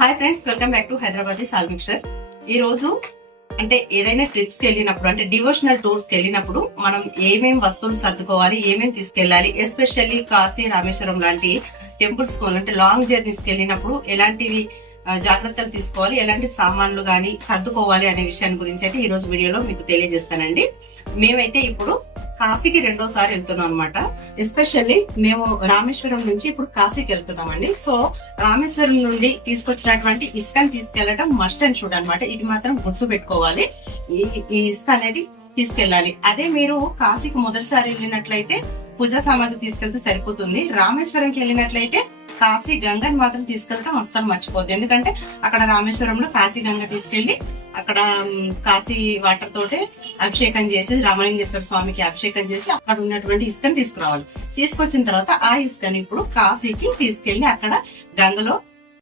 Hi friends, welcome back to Hyderabadi సాల్ mixture. ఈ రోజు అంటే ఏదైనా ట్రిప్స్ కి వెళ్ళినప్పుడు అంటే డివోషనల్ టూర్స్ కి వెళ్ళినప్పుడు మనం ఏమేం వస్తువులు సర్దుకోవాలి, ఏమేం తీసుకెళ్ళాలి, ఎస్పెషల్లీ కాశీ రామేశ్వరం లాంటి టెంపుల్స్ అంటే లాంగ్ జర్నీస్ కి వెళ్ళినప్పుడు ఎలాంటివి జాగ్రత్తలు తీసుకోవాలి, ఎలాంటి సామాన్లు గానీ సర్దుకోవాలి అనే విషయాన్ని గురించి అయితే ఈ రోజు వీడియోలో మీకు తెలియజేస్తానండి. మేమైతే ఇప్పుడు కాశీకి రెండోసారి వెళ్తున్నాం అనమాట. ఎస్పెషల్లీ మేము రామేశ్వరం నుంచి ఇప్పుడు కాశీకి వెళ్తున్నామండి. సో రామేశ్వరం నుండి తీసుకొచ్చినటువంటి ఇసుకని తీసుకెళ్లడం మస్ట్ అండ్ షుడ్ అనమాట. ఇది మాత్రం గుర్తు పెట్టుకోవాలి. ఈ ఇసుక అనేది తీసుకెళ్ళాలి. అదే మీరు కాశీకి మొదటిసారి వెళ్ళినట్లయితే పూజా సామాగ్రి తీసుకెళ్తే సరిపోతుంది. రామేశ్వరంకి వెళ్ళినట్లయితే కాశీ గంగని మాత్రం తీసుకెళ్ళడం అస్సలు మర్చిపోద్దు. ఎందుకంటే అక్కడ రామేశ్వరంలో కాశీ గంగ తీసుకెళ్లి అక్కడ కాశీ వాటర్ తోటే అభిషేకం చేసి రామలింగేశ్వర స్వామికి అభిషేకం చేసి అక్కడ ఉన్నటువంటి ఇసుకని తీసుకురావాలి. తీసుకొచ్చిన తర్వాత ఆ ఇసుకని ఇప్పుడు కాశీకి తీసుకెళ్లి అక్కడ గంగలో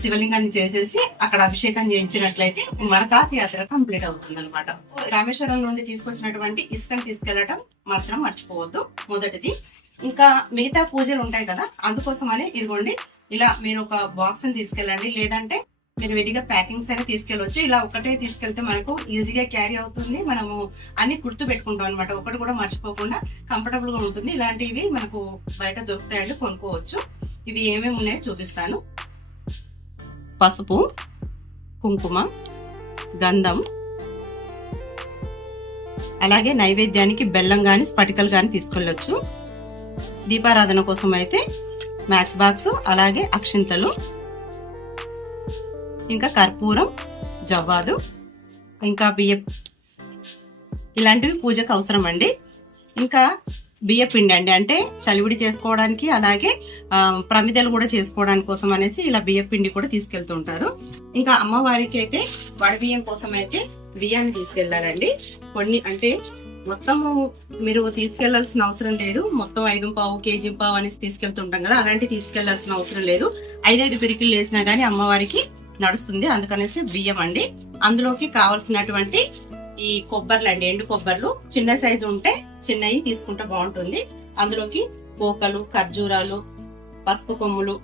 శివలింగాన్ని చేసేసి అక్కడ అభిషేకం చేయించినట్లయితే మన కాశీ యాత్ర కంప్లీట్ అవుతుంది అనమాట. రామేశ్వరం నుండి తీసుకొచ్చినటువంటి ఇసుకని తీసుకెళ్లడం మాత్రం మర్చిపోవద్దు, మొదటిది. ఇంకా మిగతా పూజలు ఉంటాయి కదా, అందుకోసమని ఇదిగోండి ఇలా మీరు ఒక బాక్స్ ని తీసుకెళ్ళండి. లేదంటే మీరు విడిగా ప్యాకింగ్స్ అని తీసుకెళ్ళవచ్చు. ఇలా ఒకటే తీసుకెళ్తే మనకు ఈజీగా క్యారీ అవుతుంది. మనము అన్ని గుర్తు పెట్టుకుంటాం అనమాట. ఒకటి కూడా మర్చిపోకుండా కంఫర్టబుల్ గా ఉంటుంది. ఇలాంటివి మనకు బయట దొరుకుతాయండి, కొనుక్కోవచ్చు. ఇవి ఏమేమి ఉన్నాయో చూపిస్తాను. పసుపు, కుంకుమ, గంధం, అలాగే నైవేద్యానికి బెల్లం గాని స్ఫటికలు గాని తీసుకెళ్ళొచ్చు. దీపారాధన కోసం అయితే మ్యాచ్ బాక్స్, అలాగే అక్షింతలు, ఇంకా కర్పూరం, జవ్వాదు, ఇంకా బియ్యం, ఇలాంటివి పూజకు అవసరం అండి. ఇంకా బియ్య పిండి అండి, అంటే చలివిడి చేసుకోవడానికి, అలాగే ప్రమిదలు కూడా చేసుకోవడానికి కోసం అనేసి ఇలా బియ్య పిండి కూడా తీసుకెళ్తుంటారు. ఇంకా అమ్మవారికి అయితే వడబియ్యం కోసం అయితే బియ్యాన్ని తీసుకెళ్లారండి. కొన్ని అంటే మొత్తము మీరు తీసుకెళ్లాల్సిన అవసరం లేదు. మొత్తం 5 కేజీ పావు అనేసి తీసుకెళ్తుంటాం కదా, అలాంటివి తీసుకెళ్లాల్సిన అవసరం లేదు. 5 పిరికిళ్ళు వేసినా గానీ అమ్మవారికి నడుస్తుంది. అందుకనేసి బియ్యం అండి. అందులోకి కావాల్సినటువంటి ఈ కొబ్బర్లు అండి, ఎండు కొబ్బర్లు చిన్న సైజు ఉంటే చిన్నవి తీసుకుంటే బాగుంటుంది. అందులోకి పోకలు, ఖర్జూరాలు, పసుపు కొమ్ములు,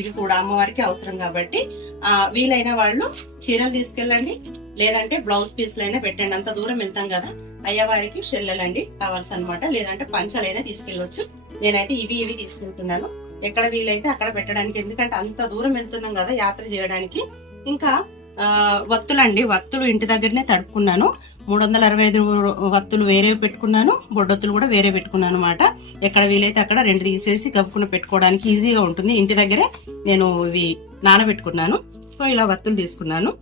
ఇవి కూడా అమ్మవారికి అవసరం కాబట్టి వీలైన వాళ్ళు చీరలు తీసుకెళ్ళండి, లేదంటే బ్లౌజ్ పీస్లు అయినా పెట్టండి. అంత దూరం వెళ్తాం కదా, అయ్యవారికి షెల్లెలండి కావాల్సి అనమాట. లేదంటే పంచలైనా తీసుకెళ్ళవచ్చు. నేనైతే ఇవి తీసుకెళ్తున్నాను. ఎక్కడ వీలైతే అక్కడ పెట్టడానికి, ఎందుకంటే అంత దూరం వెళ్తున్నాం కదా యాత్ర చేయడానికి. ఇంకా వత్తులండి, వత్తులు ఇంటి దగ్గరనే తడుపుకున్నాను. 365 వత్తులు వేరే పెట్టుకున్నాను, బొడ్డొత్తులు కూడా వేరే పెట్టుకున్నాను అనమాట. ఎక్కడ వీలైతే అక్కడ 2 తీసేసి గబుక్కున పెట్టుకోవడానికి ఈజీగా ఉంటుంది. ఇంటి దగ్గరే నేను ఇవి నానబెట్టుకున్నాను. సో ఇలా వత్తులు తీసుకున్నాను.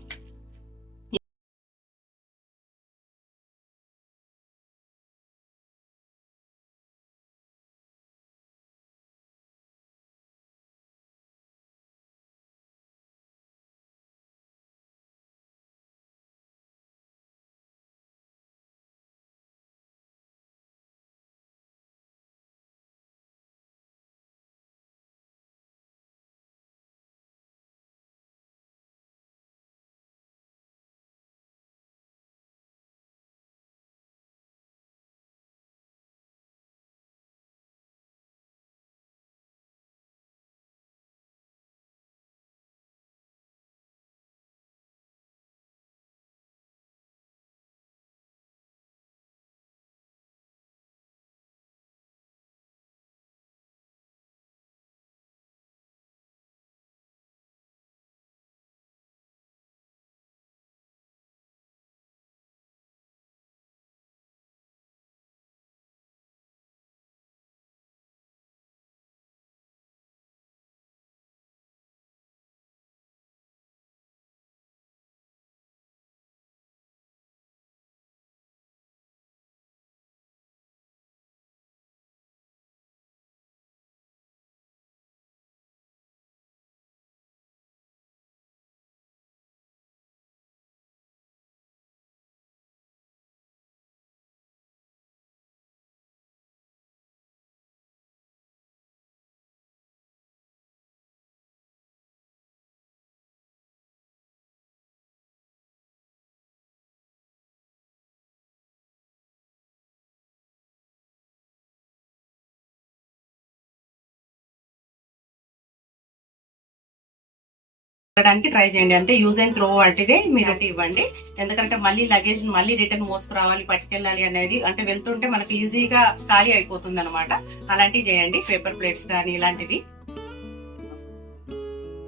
ఇవ్వడానికి ట్రై చేయండి. అంటే యూజ్ అండ్ త్రో వాటివే మీరు ఇవ్వండి. ఎందుకంటే మళ్ళీ లగేజ్ మళ్ళీ రిటర్న్ మోసుకురావాలి, పట్టుకెళ్ళాలి అనేది అంటే వెళ్తుంటే మనకి ఈజీగా ఖాళీ అయిపోతుంది అనమాట. అలాంటివి చేయండి. పేపర్ ప్లేట్స్ కానీ ఇలాంటివి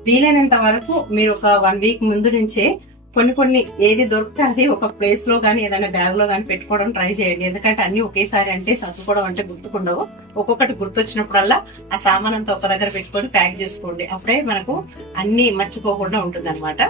వీలైనంత వరకు మీరు ఒక 1 వీక్ ముందు నుంచే కొన్ని ఏది దొరికితే అది ఒక ప్లేస్ లో గానీ ఏదైనా బ్యాగ్ లో గానీ పెట్టుకోవడం ట్రై చేయండి. ఎందుకంటే అన్ని ఒకేసారి అంటే సర్దుకోవడం అంటే గుర్తుకుండవు. ఒక్కొక్కటి గుర్తొచ్చినప్పుడల్లా ఆ సామాన్ అంతా ఒక దగ్గర పెట్టుకొని ప్యాక్ చేసుకోండి. అప్పుడే మనకు అన్ని మర్చిపోకుండా ఉంటుంది అనమాట.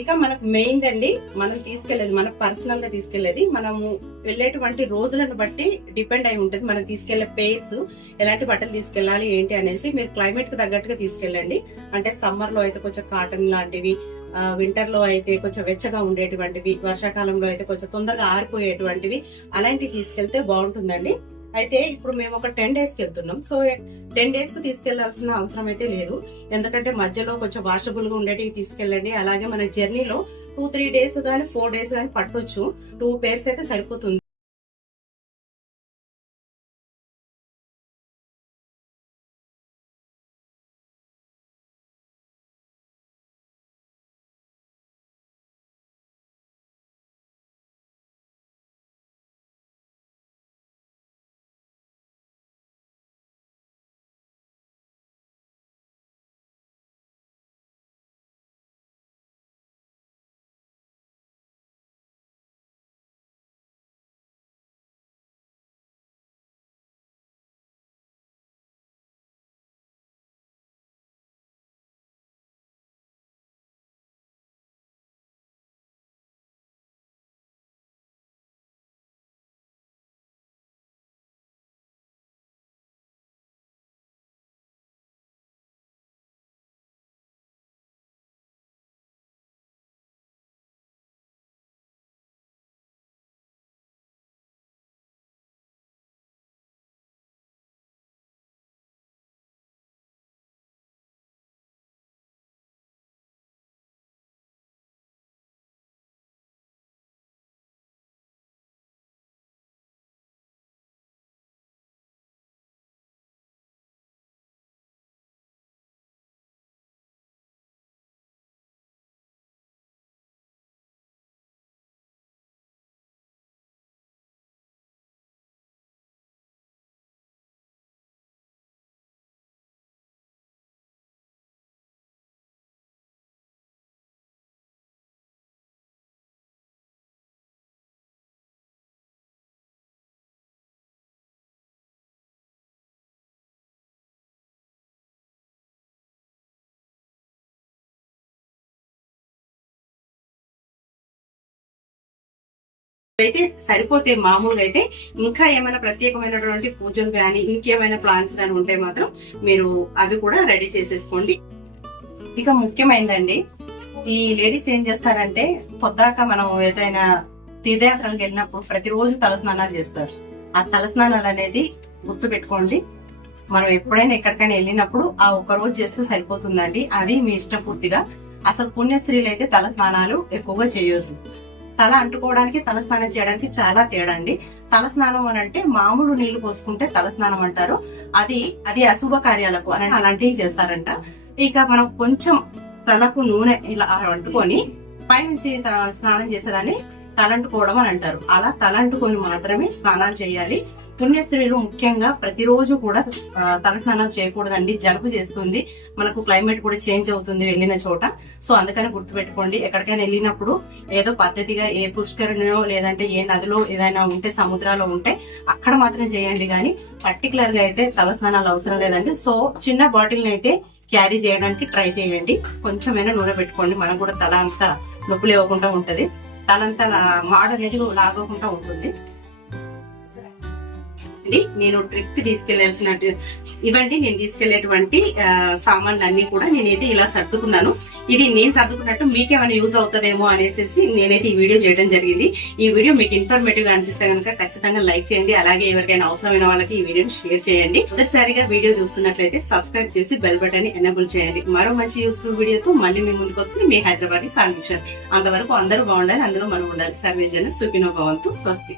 ఇక మనకు మెయిన్ అండి, మనం తీసుకెళ్లేది మనం పర్సనల్ గా తీసుకెళ్లేది మనము వెళ్ళేటువంటి రోజులను బట్టి డిపెండ్ అయి ఉంటుంది. మనం తీసుకెళ్లే పేర్స్ ఎలాంటి బట్టలు తీసుకెళ్లాలి ఏంటి అనేసి మీరు క్లైమేట్ కు తగ్గట్టుగా తీసుకెళ్ళండి. అంటే సమ్మర్ లో అయితే కొంచెం కాటన్ లాంటివి, వింటర్ లో అయితే కొంచెం వెచ్చగా ఉండేటువంటివి, వర్షాకాలంలో అయితే కొంచెం తొందరగా ఆరిపోయేటువంటివి అలాంటివి తీసుకెళ్తే బాగుంటుందండి. అయితే ఇప్పుడు మేము ఒక 10 days కి వెళ్తున్నాం. సో 10 days కు తీసుకెళ్లాల్సిన అవసరం అయితే లేదు. ఎందుకంటే మధ్యలో కొంచెం వాషబుల్ గా ఉండేటివి తీసుకెళ్ళండి. అలాగే మన జర్నీలో 2-3 days గానీ 4 days గానీ పట్టొచ్చు. 2 pairs అయితే సరిపోతుంది. అయితే సరిపోతే మామూలుగా అయితే ఇంకా ఏమైనా ప్రత్యేకమైనటువంటి పూజలు కానీ ఇంకేమైనా ప్లాన్స్ కానీ ఉంటే మాత్రం మీరు అవి కూడా రెడీ చేసేసుకోండి. ఇక ముఖ్యమైనదండి, ఈ లేడీస్ ఏం చేస్తారంటే పొద్దాక మనం ఏదైనా తీర్థయాత్రలకు వెళ్ళినప్పుడు ప్రతిరోజు తలస్నానాలు చేస్తారు. ఆ తలస్నానాలు అనేది గుర్తు పెట్టుకోండి. మనం ఎప్పుడైనా ఎక్కడికైనా వెళ్ళినప్పుడు ఆ ఒక్క రోజు చేస్తే సరిపోతుందండి. అది మీ ఇష్టపూర్తిగా. అసలు పుణ్య స్త్రీలు అయితే తల స్నానాలు ఎక్కువగా చేయొద్దు. తల అంటుకోవడానికి తల స్నానం చేయడానికి చాలా తేడా అండి. తల స్నానం అని అంటే మామూలు నీళ్లు పోసుకుంటే తల స్నానం అంటారు. అది అశుభ కార్యాలకు అని అలాంటివి చేస్తారంట. ఇక మనం కొంచెం తలకు నూనె ఇలా అంటుకొని పైనుంచి స్నానం చేసేదాన్ని తలంటుకోవడం అని అంటారు. అలా తలంటుకొని మాత్రమే స్నానాలు చేయాలి. పుణ్య స్త్రీలు ముఖ్యంగా ప్రతిరోజు కూడా తల స్నానం చేయకూడదండి. జలుబు చేస్తుంది, మనకు క్లైమేట్ కూడా చేంజ్ అవుతుంది వెళ్ళిన చోట. సో అందుకని గుర్తుపెట్టుకోండి. ఎక్కడికైనా వెళ్ళినప్పుడు ఏదో పద్ధతిగా ఏ పుష్కరిణిలో లేదంటే ఏ నదిలో ఏదైనా ఉంటే సముద్రాలు ఉంటే అక్కడ మాత్రం చేయండి. కానీ పర్టికులర్ గా అయితే తల స్నానాలు అవసరం లేదండి. సో చిన్న బాటిల్ అయితే క్యారీ చేయడానికి ట్రై చేయండి. కొంచెమైనా నూనె పెట్టుకోండి. మనకు కూడా తల అంతా నొప్పులు ఇవ్వకుండా ఉంటది. తలంతా మాడ అనేది లాగకుండా ఉంటుంది. నేను ట్రిప్ కి తీసుకెళ్లాల్సిన ఇవ్వండి. నేను తీసుకెళ్లేటువంటి సామాన్లు అన్ని కూడా నేనైతే ఇలా సర్దుకున్నాను. ఇది నేను సర్దుకున్నట్టు మీకేమైనా యూజ్ అవుతుందేమో అనేసి నేనైతే ఈ వీడియో చేయడం జరిగింది. ఈ వీడియో మీకు ఇన్ఫర్మేటివ్ గా అనిపిస్తే కనుక ఖచ్చితంగా లైక్ చేయండి. అలాగే ఎవరికైనా అవసరమైన వాళ్ళకి ఈ వీడియోని షేర్ చేయండి. మొదటిసారిగా వీడియో చూస్తున్నట్లయితే సబ్స్క్రైబ్ చేసి బెల్ బటన్ ని ఎనేబుల్ చేయండి. మరో మంచి యూస్ఫుల్ వీడియోతో మళ్ళీ మీ ముందుకు వస్తుంది మీ హైదరాబాదీ సాల్విక్షన్. అంతవరకు అందరూ బాగుండాలి, అందులో మనం ఉండాలి. సర్వేజన సుఖినో భవంతు. స్వస్తి.